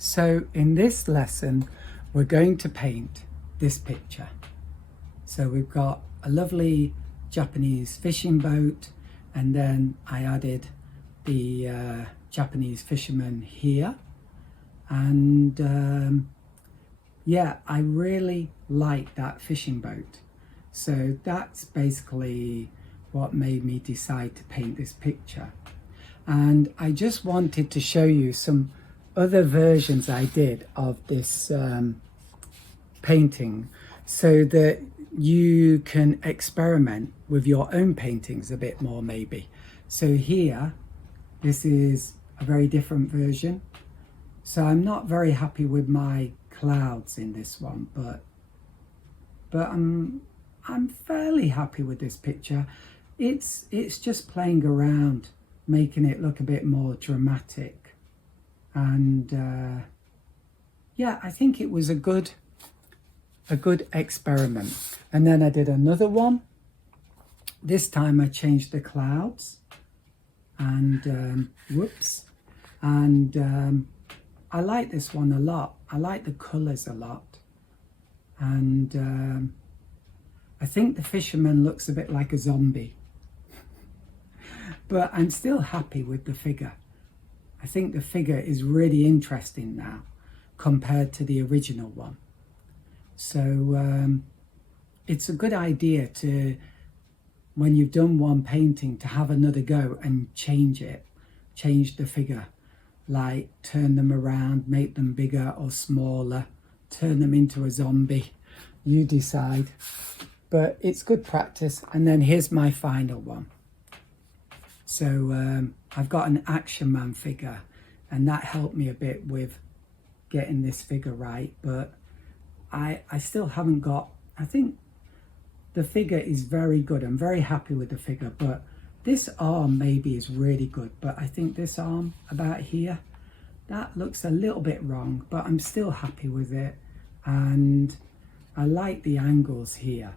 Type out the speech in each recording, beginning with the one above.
So in this lesson, we're going to paint this picture. So we've got a lovely Japanese fishing boat, and then I added the Japanese fisherman here. And yeah, I really like that fishing boat. So that's basically what made me decide to paint this picture. And I just wanted to show you some other versions I did of this painting so that you can experiment with your own paintings a bit more maybe. So here, this is a very different version. So I'm not very happy with my clouds in this one, but I'm fairly happy with this picture. It's just playing around, making it look a bit more dramatic. And yeah, I think it was a good experiment. And then I did another one. This time I changed the clouds, and whoops, and I like this one a lot. I like the colours a lot, and I think the fisherman looks a bit like a zombie, but I'm still happy with the figure. I think the figure is really interesting now compared to the original one. So it's a good idea to, when you've done one painting, to have another go and change the figure, like turn them around, make them bigger or smaller, turn them into a zombie, you decide. But it's good practice. And then here's my final one. So I've got an Action Man figure, and that helped me a bit with getting this figure right, but I still haven't got, I think the figure is very good. I'm very happy with the figure, but this arm maybe is really good, but I think this arm about here, that looks a little bit wrong, but I'm still happy with it. And I like the angles here.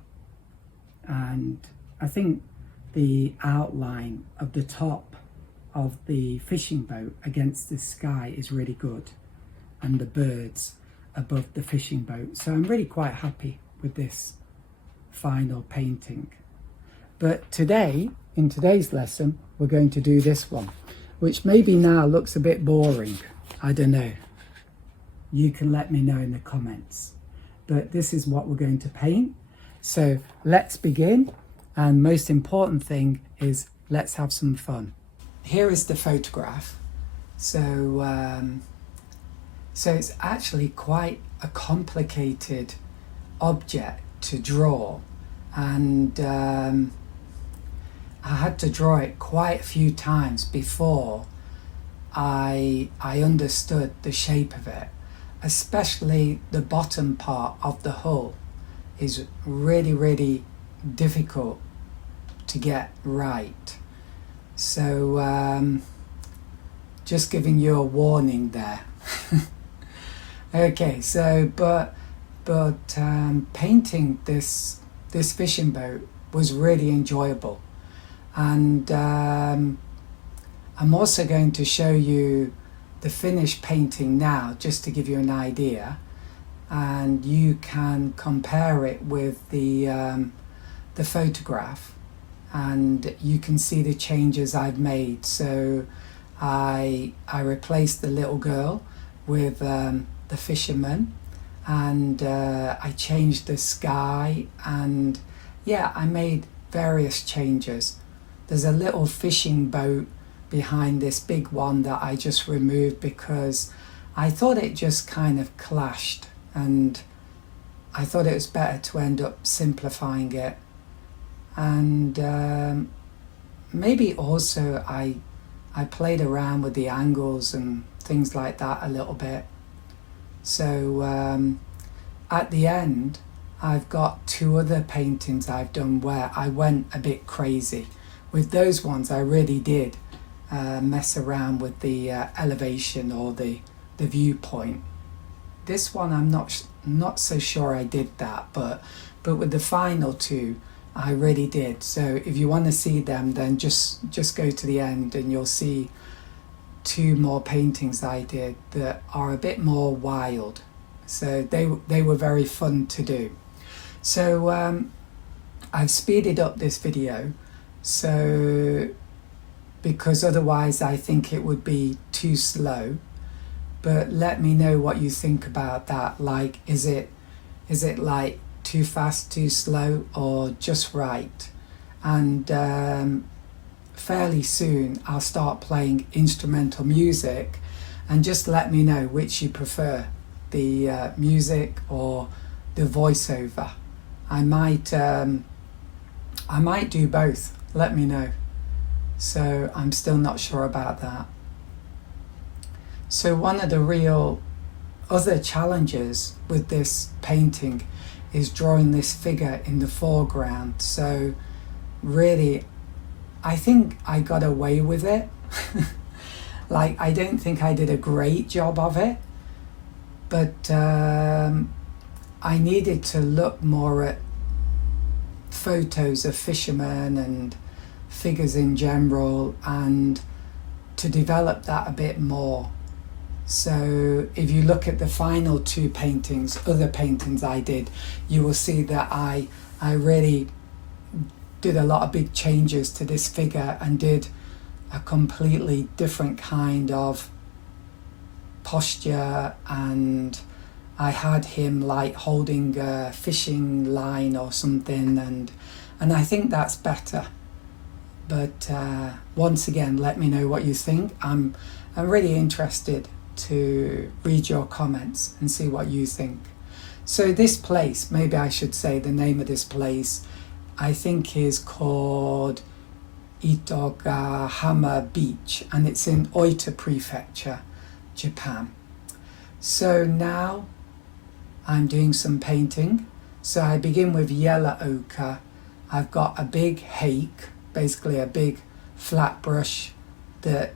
And I think the outline of the top of the fishing boat against the sky is really good, and the birds above the fishing boat. So I'm really quite happy with this final painting. But today, in today's lesson, we're going to do this one, which maybe now looks a bit boring. I don't know. You can let me know in the comments. But this is what we're going to paint. So let's begin. And most important thing is, let's have some fun. Here is the photograph. So it's actually quite a complicated object to draw, and I had to draw it quite a few times before I understood the shape of it. Especially the bottom part of the hull is really difficult to get right. So just giving you a warning there. Okay, so but painting this fishing boat was really enjoyable, and I'm also going to show you the finished painting now, just to give you an idea, and you can compare it with the photograph, and you can see the changes I've made. So I replaced the little girl with the fisherman, and I changed the sky, and yeah, I made various changes. There's a little fishing boat behind this big one that I just removed because I thought it just kind of clashed, and I thought it was better to end up simplifying it. And maybe also I played around with the angles and things like that a little bit. So at the end, I've got two other paintings I've done where I went a bit crazy. With those ones, I really did mess around with the elevation or the viewpoint. This one, I'm not so sure I did that, but with the final two, I really did. So if you want to see them, then just go to the end and you'll see two more paintings I did that are a bit more wild. So they were very fun to do. So I've speeded up this video, so because otherwise I think it would be too slow. But let me know what you think about that. Like, is it like too fast, too slow, or just right? And fairly soon I'll start playing instrumental music, and just let me know which you prefer, the music or the voiceover. I might do both. Let me know. So I'm still not sure about that. So one of the real other challenges with this painting is drawing this figure in the foreground. So really, I think I got away with it. Like, I don't think I did a great job of it, but I needed to look more at photos of fishermen and figures in general, and to develop that a bit more. So if you look at the final two paintings, other paintings I did, you will see that I really did a lot of big changes to this figure and did a completely different kind of posture, and I had him like holding a fishing line or something, and I think that's better. But once again, let me know what you think. I'm really interested to read your comments and see what you think. So this place, maybe I should say the name of this place, I think is called Itogahama Beach, and it's in Oita Prefecture, Japan. So now I'm doing some painting. So I begin with yellow ochre. I've got a big hake, basically a big flat brush that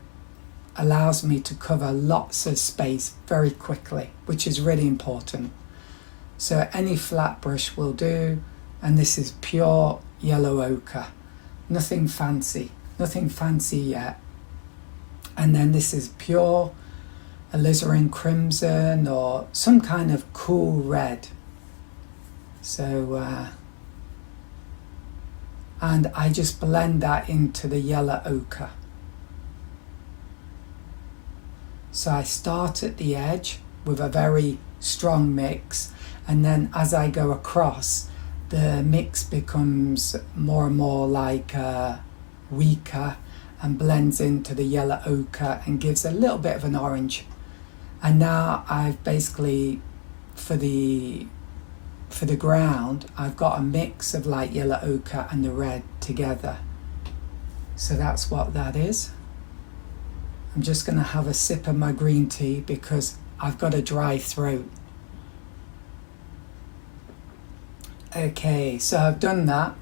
allows me to cover lots of space very quickly, which is really important. So any flat brush will do, and this is pure yellow ochre, nothing fancy yet. And then this is pure alizarin crimson or some kind of cool red. So and I just blend that into the yellow ochre. So I start at the edge with a very strong mix, and then as I go across, the mix becomes more and more like weaker and blends into the yellow ochre and gives a little bit of an orange. And now I've basically, for the ground, I've got a mix of light yellow ochre and the red together. So that's what that is. I'm just going to have a sip of my green tea because I've got a dry throat. Okay, so I've done that.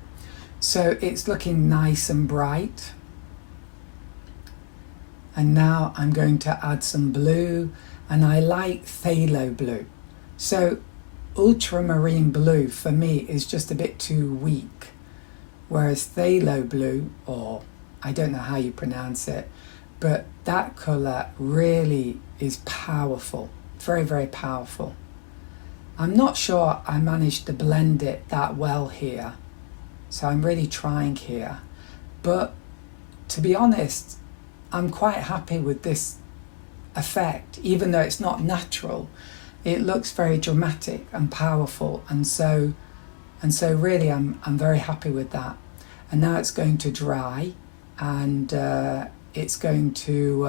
So it's looking nice and bright. And now I'm going to add some blue, and I like phthalo blue. So ultramarine blue for me is just a bit too weak, whereas phthalo blue, or I don't know how you pronounce it, but that colour really is powerful, very, very powerful. I'm not sure I managed to blend it that well here, so I'm really trying here. But to be honest, I'm quite happy with this effect, even though it's not natural. It looks very dramatic and powerful, and so really I'm very happy with that. And now it's going to dry, and it's going to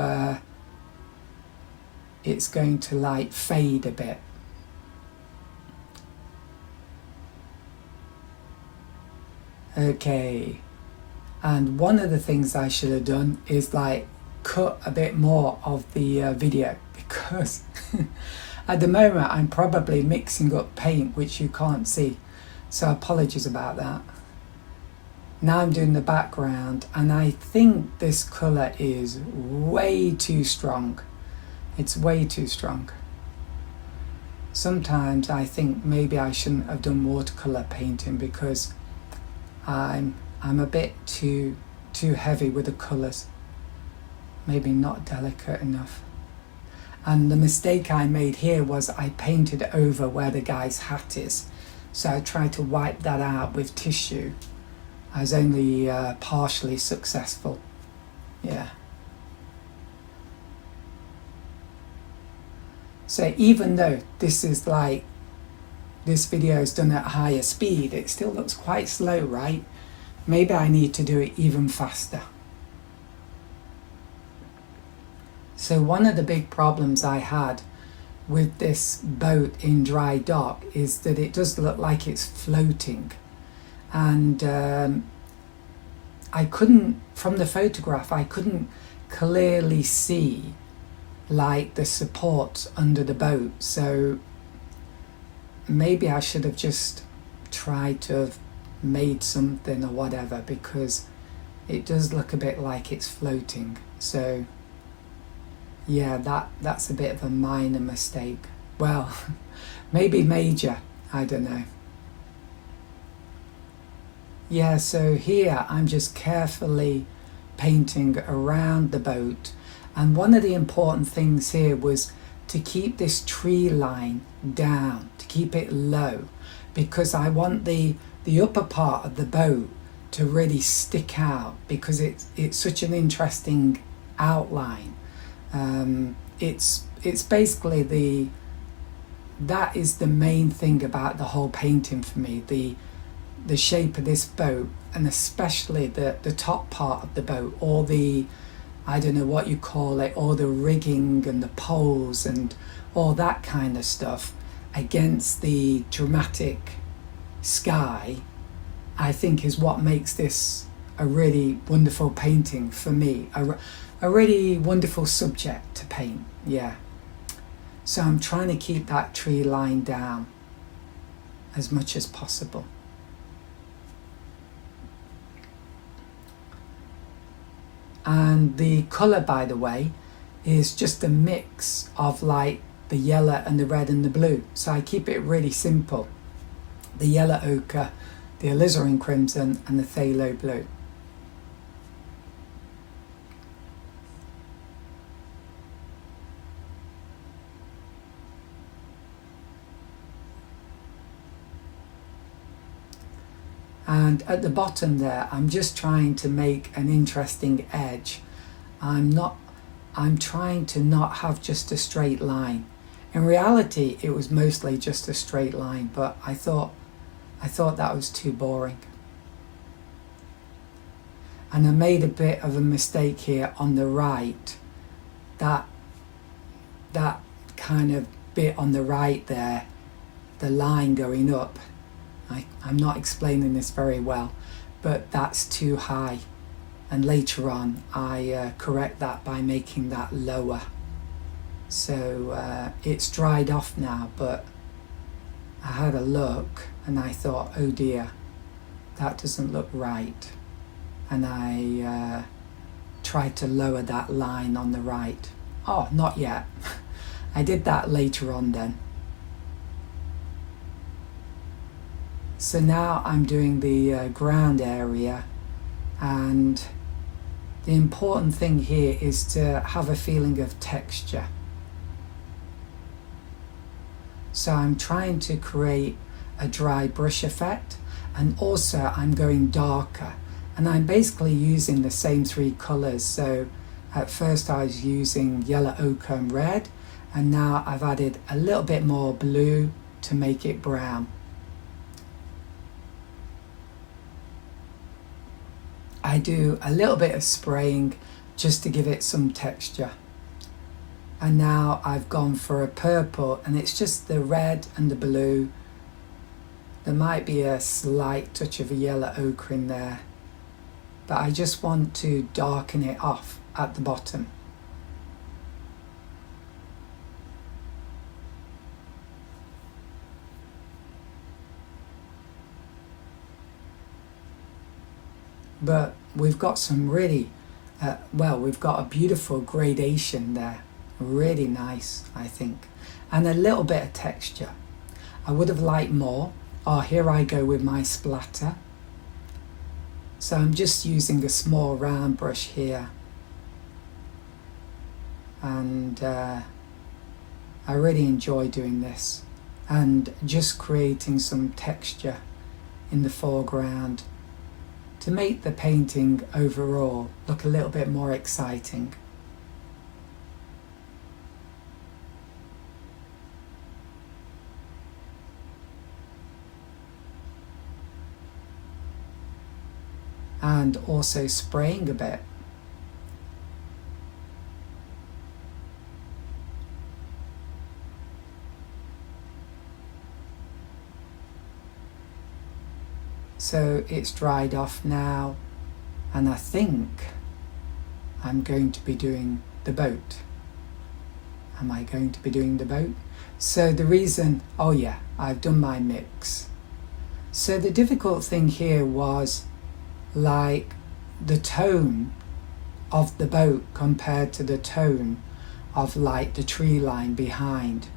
like fade a bit. Okay, and one of the things I should have done is like cut a bit more of the video, because at the moment I'm probably mixing up paint which you can't see, so apologies about that. Now I'm doing the background, and I think this colour is way too strong. It's way too strong. Sometimes I think maybe I shouldn't have done watercolour painting because I'm a bit too heavy with the colours. maybe not delicate enough. And the mistake I made here was I painted over where the guy's hat is. So I tried to wipe that out with tissue. I was only partially successful. Yeah. So even though this is like, this video is done at higher speed, it still looks quite slow, right? Maybe I need to do it even faster. So one of the big problems I had with this boat in dry dock is that it does look like it's floating. And I couldn't, from the photograph, I couldn't clearly see like the supports under the boat. So maybe I should have just tried to have made something or whatever, because it does look a bit like it's floating. So yeah, that's a bit of a minor mistake. Well, maybe major, I don't know. Yeah, so here I'm just carefully painting around the boat. And one of the important things here was to keep this tree line down, to keep it low, because I want the upper part of the boat to really stick out, because it's such an interesting outline. It's basically that is the main thing about the whole painting for me, the shape of this boat, and especially the top part of the boat, or the, I don't know what you call it, or the rigging and the poles and all that kind of stuff against the dramatic sky, I think is what makes this a really wonderful painting for me, a really wonderful subject to paint. Yeah, so I'm trying to keep that tree line down as much as possible. And the colour, by the way, is just a mix of like the yellow and the red and the blue. So I keep it really simple. The yellow ochre, the alizarin crimson and the phthalo blue. And at the bottom there, I'm just trying to make an interesting edge. I'm trying to not have just a straight line. In reality, it was mostly just a straight line, but I thought that was too boring. And I made a bit of a mistake here on the right. That kind of bit on the right there, the line going up. I'm not explaining this very well, but that's too high. And later on, I correct that by making that lower. So it's dried off now, but I had a look and I thought, oh dear, that doesn't look right. And I tried to lower that line on the right. Oh, not yet. I did that later on then. So now I'm doing the ground area, and the important thing here is to have a feeling of texture. So I'm trying to create a dry brush effect, and also I'm going darker, and I'm basically using the same three colours. So at first I was using yellow ochre and red, and now I've added a little bit more blue to make it brown. I do a little bit of spraying just to give it some texture. And now I've gone for a purple, and it's just the red and the blue. There might be a slight touch of a yellow ochre in there, but I just want to darken it off at the bottom. But we've got some really, we've got a beautiful gradation there. Really nice, I think. And a little bit of texture. I would have liked more. Oh, here I go with my splatter. So I'm just using a small round brush here. and I really enjoy doing this, and just creating some texture in the foreground to make the painting overall look a little bit more exciting. And also spraying a bit. So it's dried off now, and I think I'm going to be doing the boat. Am I going to be doing the boat? So the reason, oh yeah, I've done my mix. So the difficult thing here was like the tone of the boat compared to the tone of like the tree line behind.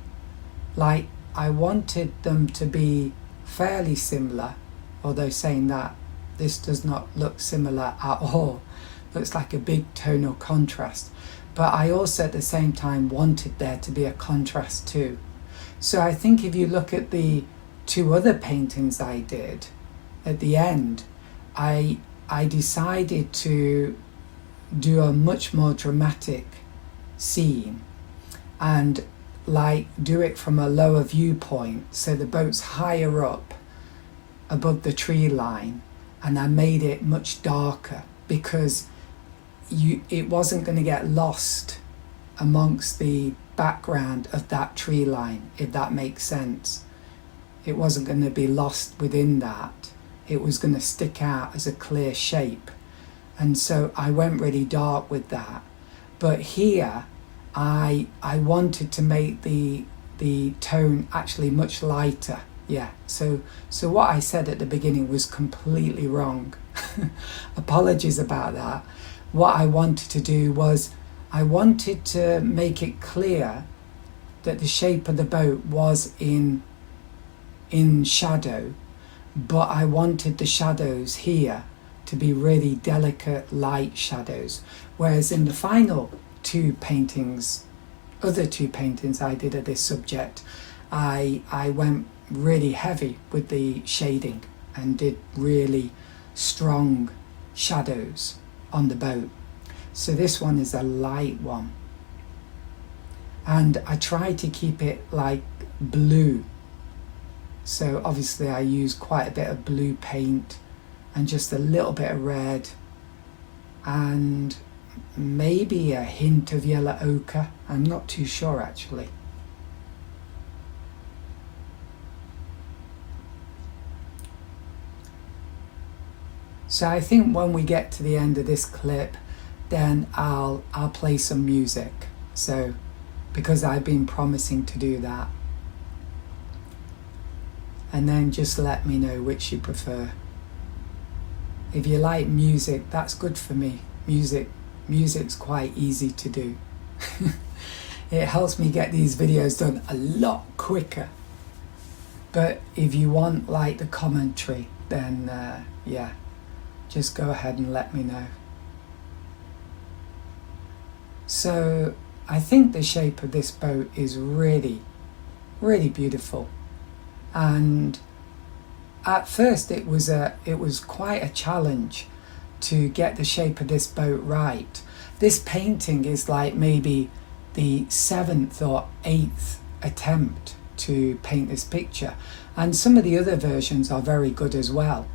Like I wanted them to be fairly similar, although saying that this does not look similar at all. Looks like a big tonal contrast. But I also at the same time wanted there to be a contrast too. So I think if you look at the two other paintings I did, at the end, I decided to do a much more dramatic scene and like do it from a lower viewpoint, so the boat's higher up above the tree line, and I made it much darker because it wasn't going to get lost amongst the background of that tree line, if that makes sense. It wasn't going to be lost within that. It was going to stick out as a clear shape. And so I went really dark with that. But here I wanted to make the tone actually much lighter. Yeah, so what I said at the beginning was completely wrong. Apologies about that. What I wanted to do was I wanted to make it clear that the shape of the boat was in shadow, but I wanted the shadows here to be really delicate light shadows, whereas in the final other two paintings I did of this subject, I went really heavy with the shading and did really strong shadows on the boat. So this one is a light one, and I tried to keep it like blue. So obviously I used quite a bit of blue paint and just a little bit of red and maybe a hint of yellow ochre. I'm not too sure actually. So I think when we get to the end of this clip, then I'll play some music. So because I've been promising to do that. And then just let me know which you prefer. If you like music, that's good for me. Music's quite easy to do. It helps me get these videos done a lot quicker. But if you want like the commentary, then yeah, just go ahead and let me know. So I think the shape of this boat is really, really beautiful. And at first it was quite a challenge to get the shape of this boat right. This painting is like maybe the 7th or 8th attempt to paint this picture, and some of the other versions are very good as well.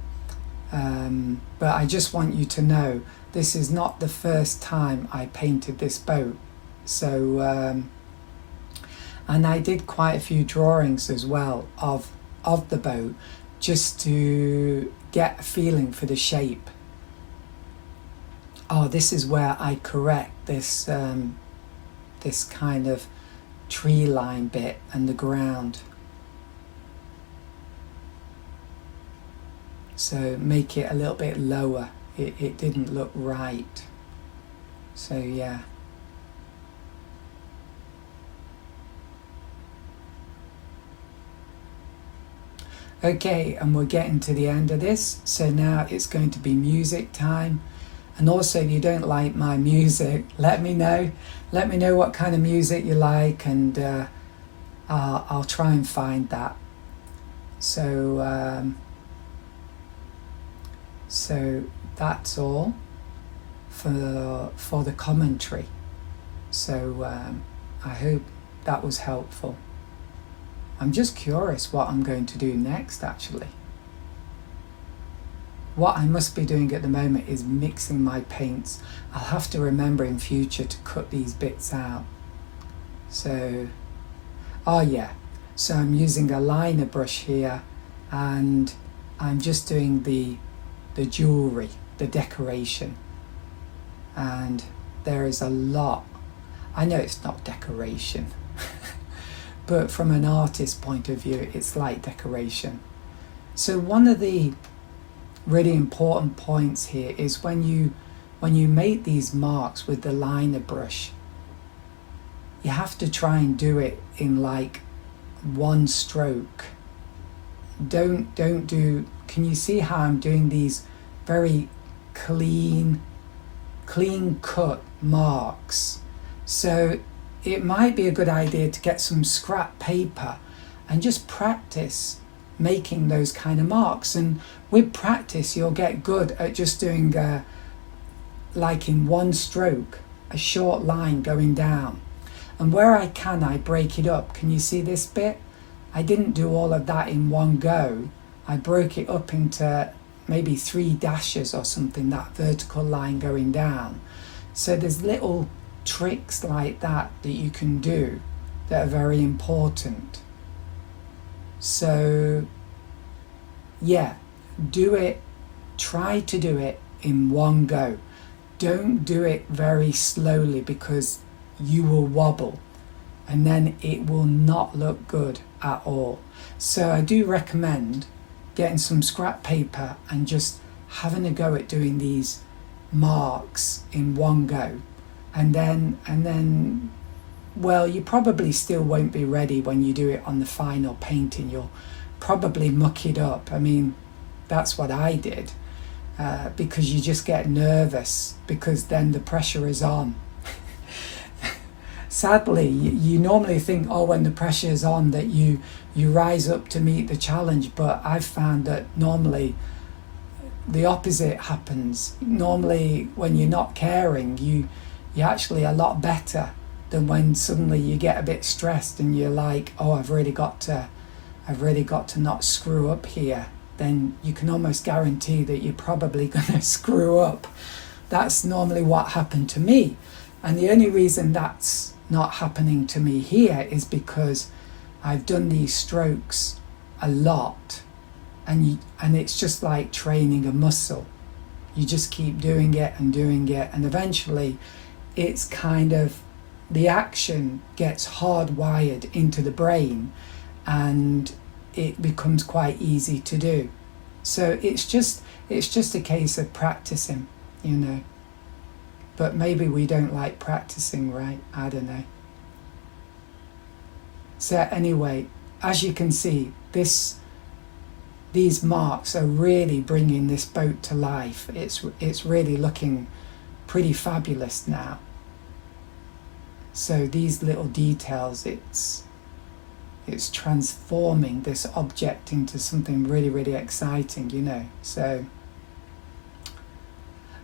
But I just want you to know this is not the first time I painted this boat. So and I did quite a few drawings as well of the boat, just to get a feeling for the shape. Oh, this is where I correct this this kind of tree line bit and the ground. So make it a little bit lower. It didn't look right. So yeah. Okay, and we're getting to the end of this. So now it's going to be music time. And also, if you don't like my music, let me know. Let me know what kind of music you like, and I'll try and find that. So so that's all for the commentary. So I hope that was helpful. I'm just curious what I'm going to do next, actually. What I must be doing at the moment is mixing my paints. I'll have to remember in future to cut these bits out. So, oh yeah, so I'm using a liner brush here, and I'm just doing the jewellery, the decoration. And there is a lot. I know it's not decoration, but from an artist's point of view, it's like decoration. So one of the really important points here is when you make these marks with the liner brush, you have to try and do it in like one stroke. Don't do, can you see how I'm doing these very clean cut marks? So it might be a good idea to get some scrap paper and just practice making those kind of marks, and with practice you'll get good at just doing like in one stroke a short line going down, and where I can I break it up. Can you see this bit? I didn't do all of that in one go. I broke it up into maybe 3 dashes or something, that vertical line going down. So there's little tricks like that you can do that are very important. So yeah, do it, try to do it in one go. Don't do it very slowly, because you will wobble and then it will not look good at all. So I do recommend getting some scrap paper and just having a go at doing these marks in one go, and then well, you probably still won't be ready when you do it on the final painting. You'll probably muck it up. I mean, that's what I did, because you just get nervous because then the pressure is on. Sadly, you normally think, oh, when the pressure is on that you rise up to meet the challenge, but I've found that normally the opposite happens. Normally when you're not caring, you're actually a lot better than when suddenly you get a bit stressed and you're like, oh, I've really got to not screw up here. Then you can almost guarantee that you're probably going to screw up. That's normally what happened to me. And the only reason that's not happening to me here is because I've done these strokes a lot, and it's just like training a muscle. You just keep doing it, and eventually it's kind of, the action gets hardwired into the brain and it becomes quite easy to do. So it's just a case of practicing, you know. But maybe we don't like practicing, right? I don't know. So anyway, as you can see, these marks are really bringing this boat to life. It's really looking pretty fabulous now. So these little details, it's transforming this object into something really, really exciting, you know. So,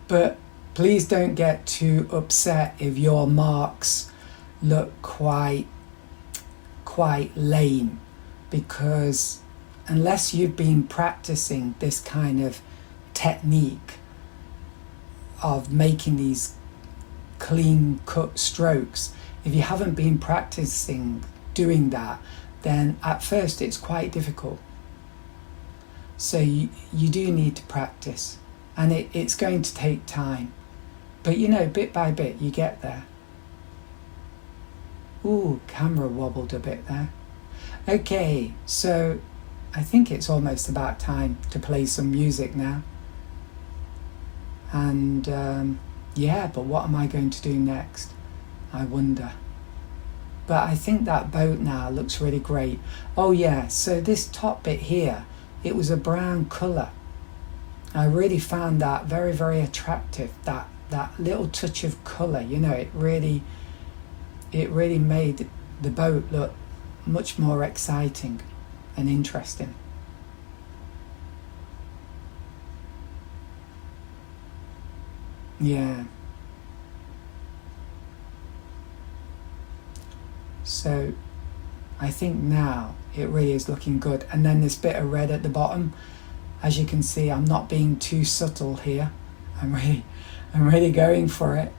but please don't get too upset if your marks look quite lame, because unless you've been practicing this kind of technique of making these clean cut strokes, if you haven't been practicing doing that, then at first it's quite difficult. So you do need to practice, and it's going to take time, but you know, bit by bit you get there. Ooh, camera wobbled a bit there. Okay, so I think it's almost about time to play some music now. And yeah, but what am I going to do next? I wonder. But I think that boat now looks really great. Oh yeah, so this top bit here, it was a brown colour. I really found that very, very attractive, that little touch of colour, you know, it really made the boat look much more exciting and interesting. Yeah. So I think now it really is looking good. And then this bit of red at the bottom, as you can see, I'm not being too subtle here. I'm really going for it.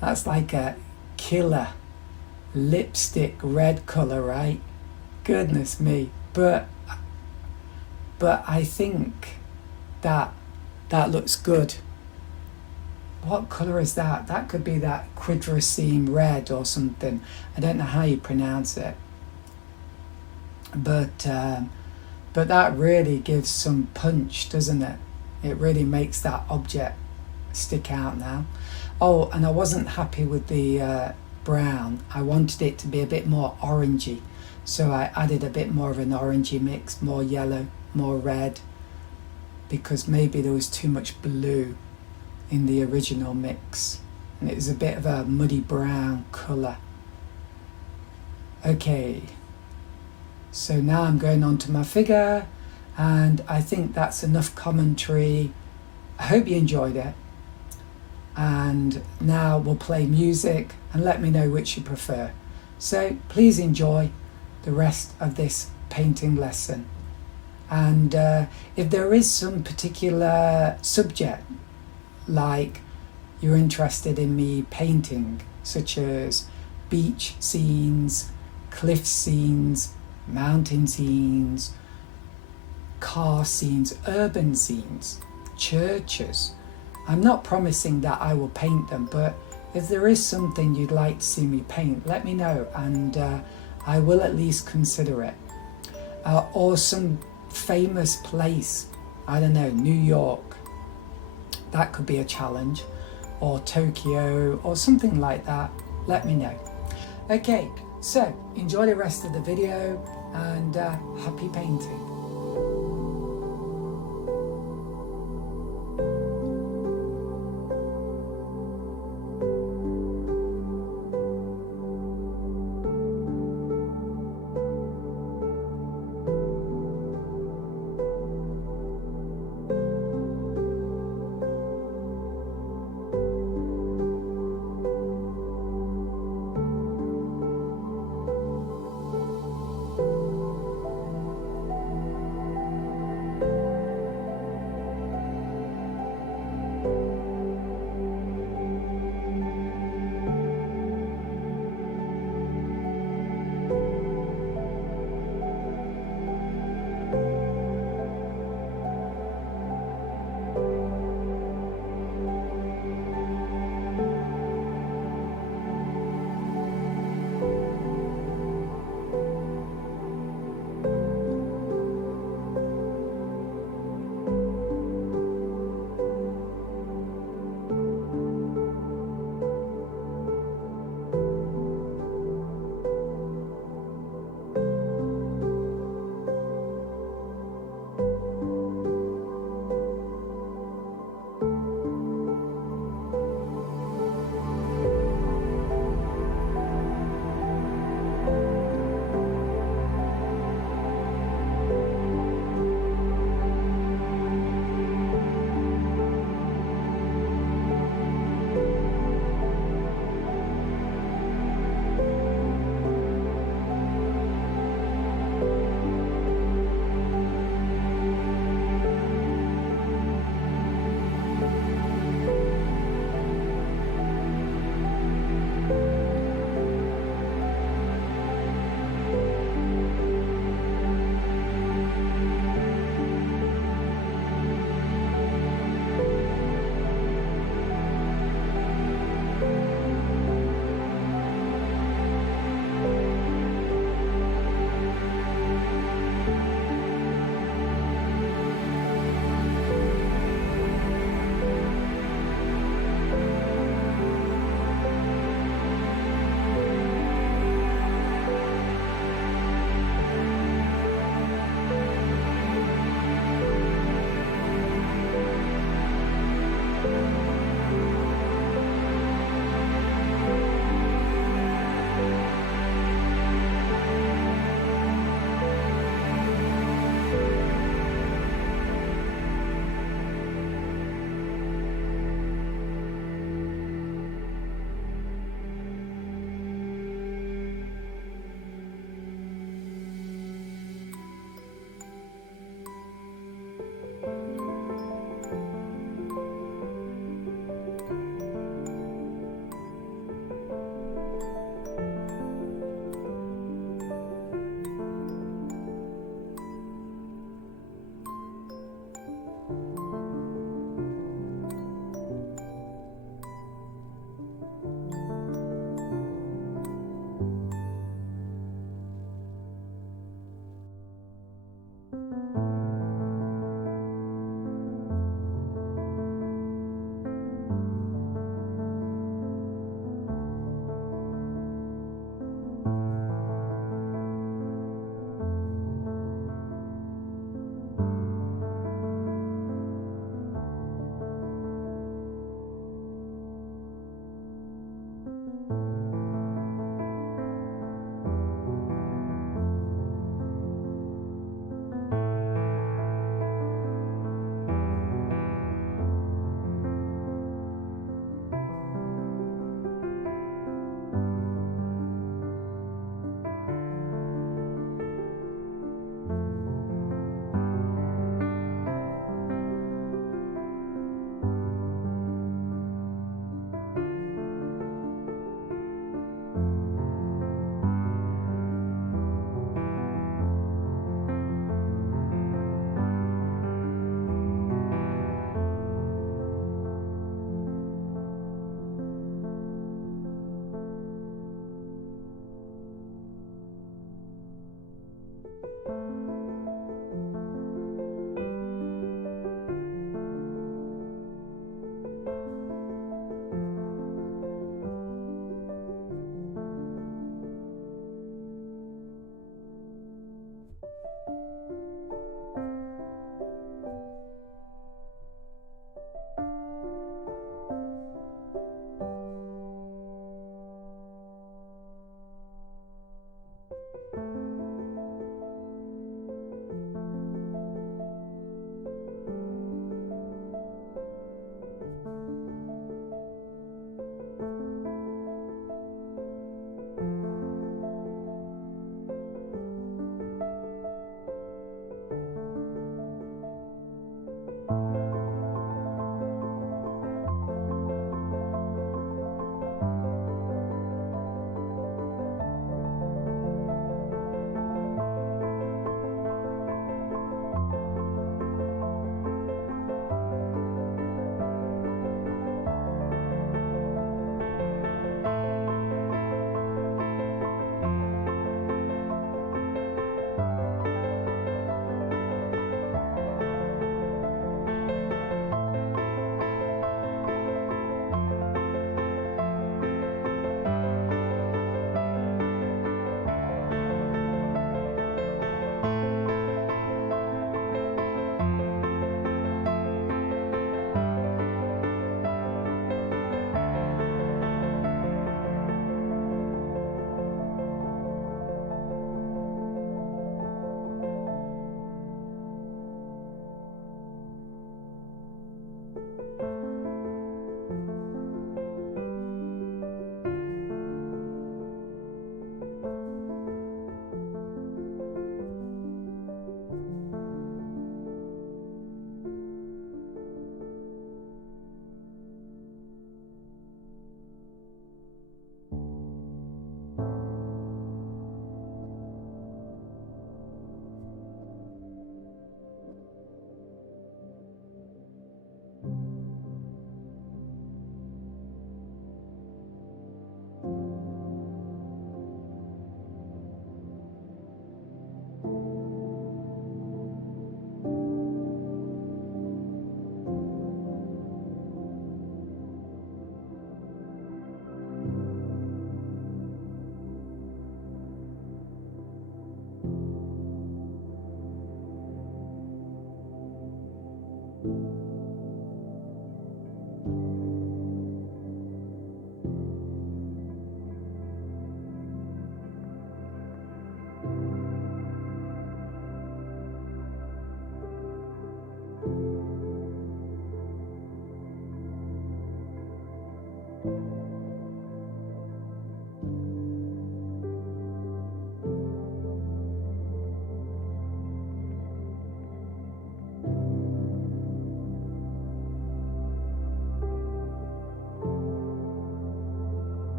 That's like a killer lipstick red colour, right? Goodness me. But I think that looks good. What colour is that? That could be that quadracine red or something. I don't know how you pronounce it. But that really gives some punch, doesn't it? It really makes that object stick out now. Oh, and I wasn't happy with the brown. I wanted it to be a bit more orangey. So I added a bit more of an orangey mix, more yellow, more red, because maybe there was too much blue in the original mix, and it was a bit of a muddy brown colour. Okay, so now I'm going on to my figure, and I think that's enough commentary. I hope you enjoyed it, and now we'll play music and let me know which you prefer. So please enjoy the rest of this painting lesson, and if there is some particular subject like you're interested in me painting, such as beach scenes, cliff scenes, mountain scenes, car scenes, urban scenes, churches, I'm not promising that I will paint them, but if there is something you'd like to see me paint, let me know, and I will at least consider it. Or some famous place, I don't know, New York, that could be a challenge, or Tokyo, or something like that. Let me know. Okay, so enjoy the rest of the video, and happy painting.